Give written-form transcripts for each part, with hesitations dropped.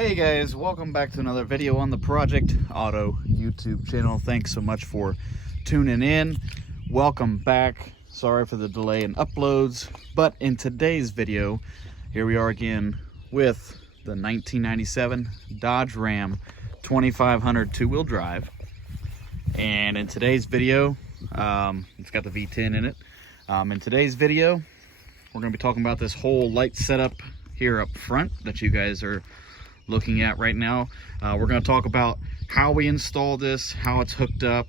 Hey guys, welcome back to another video on the Project Auto YouTube channel. Thanks so much for tuning in. Welcome back. Sorry for the delay in uploads, but in today's video, here we are again with the 1997 Dodge Ram 2500 two-wheel drive. And in today's video, it's got the V10 in it. In today's video, we're going to be talking about this whole light setup here up front that you guys are looking at right now. We're going to talk about how we install this, how it's hooked up.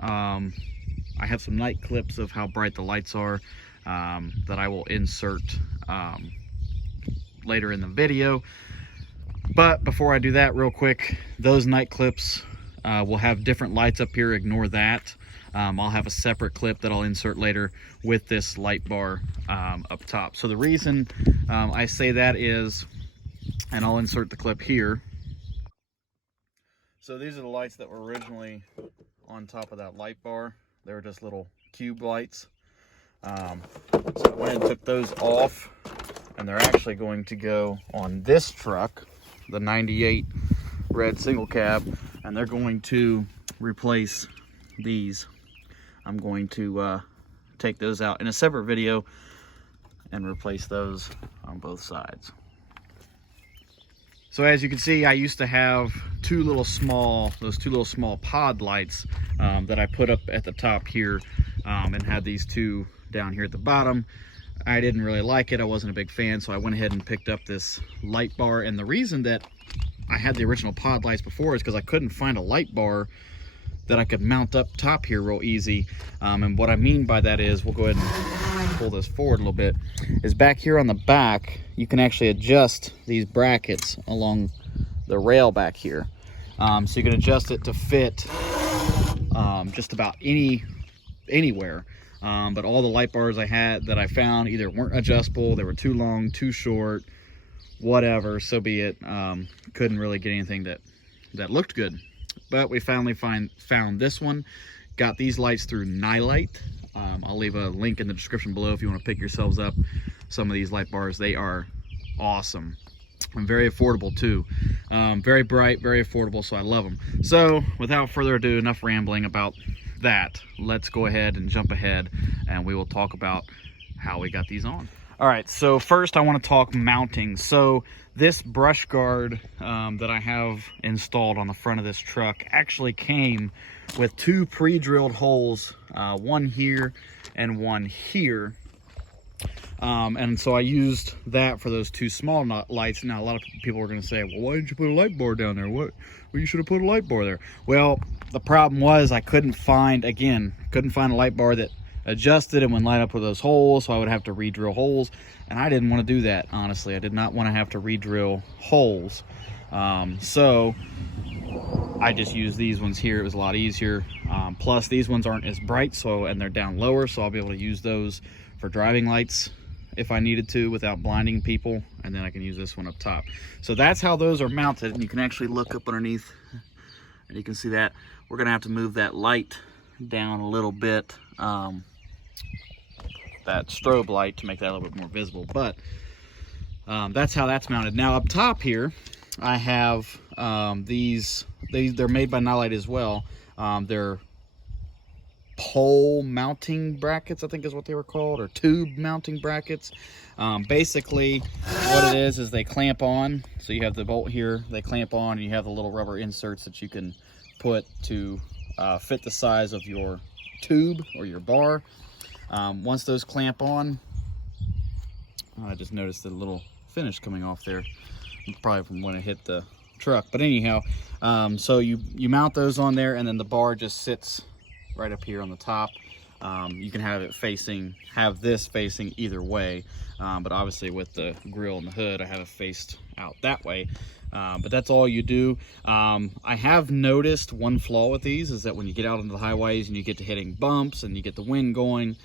I have some night clips of how bright the lights are that I will insert later in the video. But before I do that, real quick, those night clips will have different lights up here. Ignore that. I'll have a separate clip that I'll insert later with this light bar up top. So the reason I say that is, and I'll insert the clip here. So these are the lights that were originally on top of that light bar. They were just little cube lights. So I went and took those off, and they're actually going to go on this truck, the 98 red single cab, and they're going to replace these. I'm going to take those out in a separate video and replace those on both sides. So as you can see, I used to have those two little small pod lights that I put up at the top here, and had these two down here at the bottom. I didn't really like it. I wasn't a big fan, so I went ahead and picked up this light bar. And the reason that I had the original pod lights before is because I couldn't find a light bar that I could mount up top here real easy. And what I mean by that is, we'll go ahead and pull this forward a little bit, is back here on the back, you can actually adjust these brackets along the rail back here. So you can adjust it to fit just about anywhere. But all the light bars that I found either weren't adjustable, they were too long, too short, whatever, so be it. Couldn't really get anything that looked good. But we finally found this one. Got these lights through NILIGHT. I'll leave a link in the description below if you want to pick yourselves up some of these light bars. They are awesome and very affordable too. Very bright, very affordable, so I love them. So without further ado, enough rambling about that. Let's go ahead and jump ahead, and we will talk about how we got these on. All right, so first I want to talk mounting. So this brush guard that I have installed on the front of this truck actually came with two pre-drilled holes, one here and one here. And so I used that for those two small lights. Now, a lot of people are going to say, well, why didn't you put a light bar down there? Well, you should have put a light bar there. Well, the problem was I couldn't find a light bar that adjusted and would line up with those holes, so I would have to re-drill holes, and I didn't want to do that. Honestly, I did not want to have to re-drill holes. So I just used these ones here. It was a lot easier. Plus these ones aren't as bright, and they're down lower, so I'll be able to use those for driving lights if I needed to without blinding people, and then I can use this one up top. So that's how those are mounted, and you can actually look up underneath and you can see that. We're gonna have to move that light down a little bit, that strobe light, to make that a little bit more visible, but that's how that's mounted. Now up top here I have they're made by NILIGHT as well. They're pole mounting brackets, I think is what they were called, or tube mounting brackets. Basically what it is they clamp on. So you have the bolt here, they clamp on, and you have the little rubber inserts that you can put to fit the size of your tube or your bar. Once those clamp on, I just noticed the little finish coming off there, probably from when it hit the truck, but anyhow, so you mount those on there, and then the bar just sits right up here on the top. You can have this facing either way, but obviously with the grill and the hood, I have it faced out that way. But that's all you do. I have noticed one flaw with these is that when you get out into the highways and you get to hitting bumps and you get the wind going,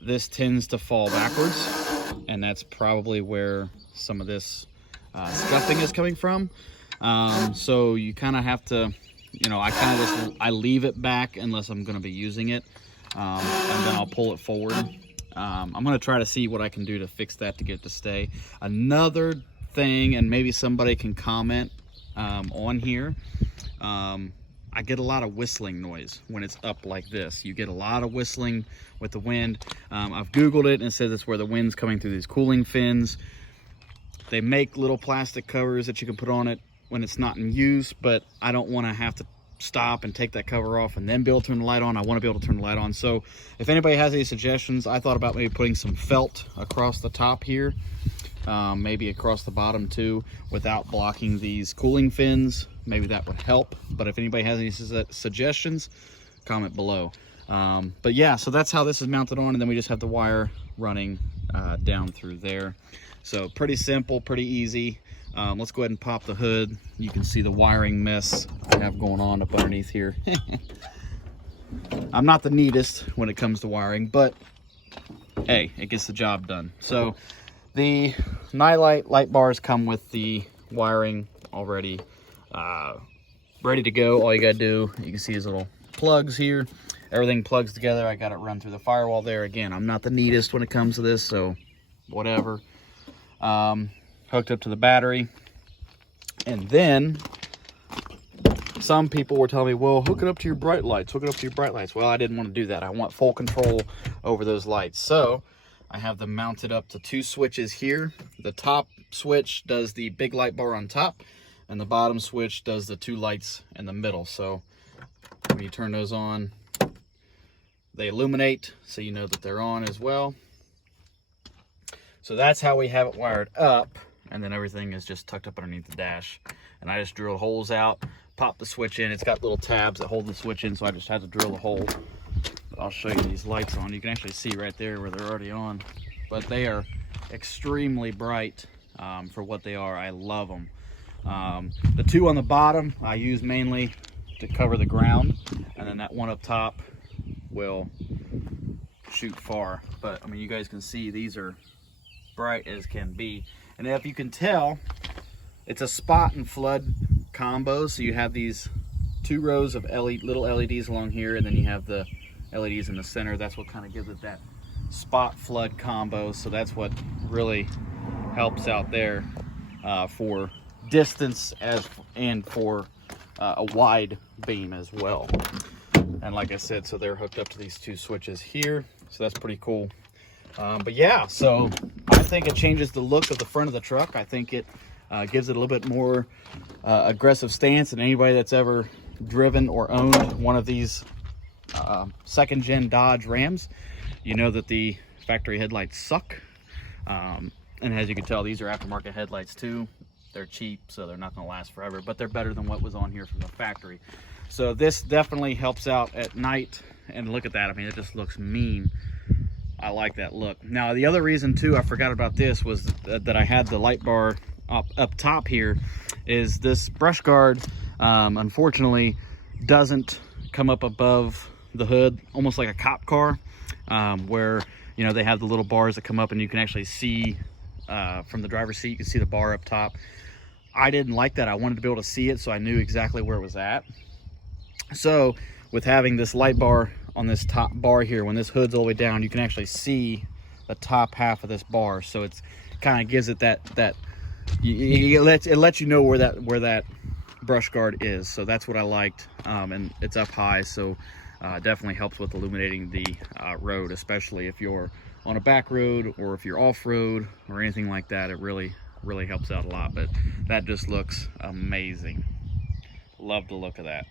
this tends to fall backwards, and that's probably where some of this scuffing is coming from. So you kind of have to, I leave it back unless I'm going to be using it, and then I'll pull it forward. I'm going to try to see what I can do to fix that to get it to stay. Another thing, and maybe somebody can comment on here. I get a lot of whistling noise when it's up like this. You get a lot of whistling with the wind. I've Googled it and it says it's where the wind's coming through these cooling fins. They make little plastic covers that you can put on it when it's not in use, but I don't want to have to stop and take that cover off and then be able to turn the light on. I want to be able to turn the light on. So if anybody has any suggestions, I thought about maybe putting some felt across the top here, maybe across the bottom too, without blocking these cooling fins. Maybe that would help. But if anybody has any suggestions, comment below. But yeah, so that's how this is mounted on, and then we just have the wire running down through there. So pretty simple, pretty easy. Let's go ahead and pop the hood. You can see the wiring mess I have going on up underneath here. I'm not the neatest when it comes to wiring, but hey, it gets the job done. So the NILIGHT light bars come with the wiring already ready to go. All you gotta do, you can see these little plugs here. Everything plugs together. I got it run through the firewall there. Again, I'm not the neatest when it comes to this, so whatever. Hooked up to the battery. And then some people were telling me, well, hook it up to your bright lights. Hook it up to your bright lights. Well, I didn't want to do that. I want full control over those lights. So I have them mounted up to 2 switches here. The top switch does the big light bar on top, and the bottom switch does the 2 lights in the middle. So when you turn those on, they illuminate, so you know that they're on as well. So that's how we have it wired up, and then everything is just tucked up underneath the dash. And I just drilled holes out, popped the switch in. It's got little tabs that hold the switch in, so I just had to drill a hole. But I'll show you these lights on. You can actually see right there where they're already on. But they are extremely bright for what they are. I love them. The 2 on the bottom I use mainly to cover the ground, and then that one up top will shoot far. But I mean, you guys can see these are bright as can be. And if you can tell, it's a spot and flood combo. So you have these 2 rows of little LEDs along here, and then you have the LEDs in the center. That's what kind of gives it that spot flood combo. So that's what really helps out there for distance and for a wide beam as well. And like I said, so they're hooked up to these 2 switches here. So that's pretty cool. But yeah, so I think it changes the look of the front of the truck. I think it gives it a little bit more aggressive stance. And anybody that's ever driven or owned one of these 2nd gen Dodge Rams, you know that the factory headlights suck. And as you can tell, these are aftermarket headlights too. They're cheap, so they're not going to last forever, but they're better than what was on here from the factory. So this definitely helps out at night. And look at that. I mean, it just looks mean. I like that look. Now, the other reason too, I forgot about this, was that I had the light bar up top here, is this brush guard, unfortunately, doesn't come up above the hood, almost like a cop car, where, you know, they have the little bars that come up and you can actually see from the driver's seat, you can see the bar up top. I didn't like that. I wanted to be able to see it, so I knew exactly where it was at. So with having this light bar on this top bar here, when this hood's all the way down, you can actually see the top half of this bar. So it's kind of gives it that it lets you know where that brush guard is. So that's what I liked, and it's up high, so definitely helps with illuminating the road, especially if you're on a back road or if you're off-road or anything like that. It really helps out a lot. But that just looks amazing. Love the look of that.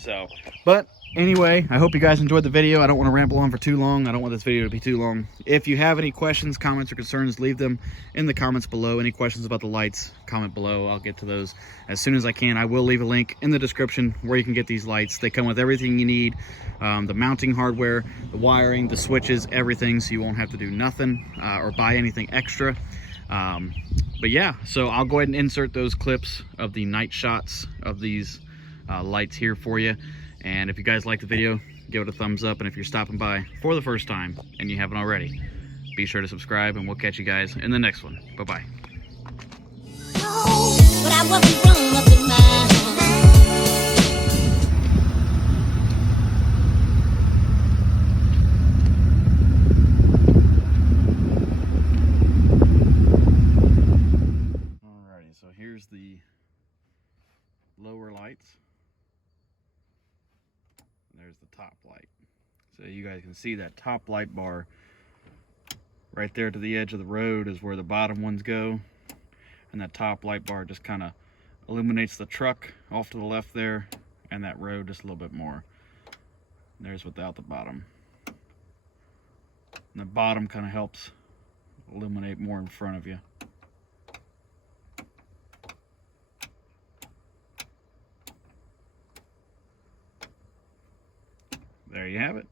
So, but anyway, I hope you guys enjoyed the video. I don't want to ramble on for too long. I don't want this video to be too long. If you have any questions, comments, or concerns, leave them in the comments below. Any questions about the lights, comment below. I'll get to those as soon as I can. I will leave a link in the description where you can get these lights. They come with everything you need, the mounting hardware, the wiring, the switches, everything, so you won't have to do nothing or buy anything extra. But yeah, so I'll go ahead and insert those clips of the night shots of these lights here for you. And if you guys like the video, give it a thumbs up. And if you're stopping by for the first time and you haven't already, be sure to subscribe, and we'll catch you guys in the next one. Bye-bye. lights. And there's the top light. So you guys can see that top light bar right there to the edge of the road is where the bottom ones go. And that top light bar just kind of illuminates the truck off to the left there and that road just a little bit more. And there's without the bottom. And the bottom kind of helps illuminate more in front of you. There you have it.